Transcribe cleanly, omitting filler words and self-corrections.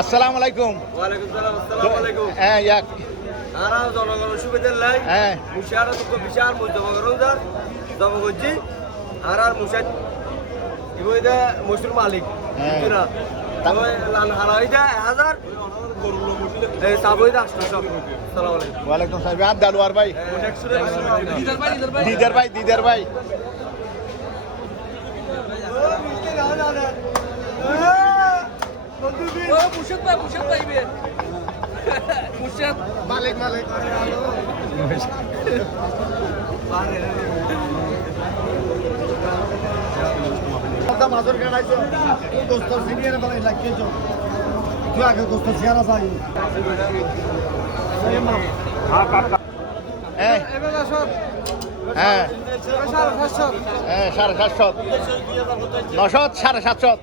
আসসালামু আলাইকুম। ওয়ালাইকুম সালাম। আসসালামু আলাইকুম। হ্যাঁ ইয়াক আরা জনগণের সুবিধার লাই হ্যাঁ মুশারা তো বিশাল মুজবাগরদার জবগজি আর মুশাদ ইবইদা মসুর মালিক হ্যাঁ। কিনা তবে লান হারাইদা 1000 এই সাবইদা 800 আসসালামু আলাইকুম। ওয়ালাইকুম সালাম। আর দালওয়ার ভাই দিদার ভাই মালিক মাজর কেনাইছো দোস্ত সিনিয়র বালাই লাগিয়েছো তুই আগে দোস্ত সিয়ারা চাই হ্যাঁ হ্যাঁ হ্যাঁ 750 900 750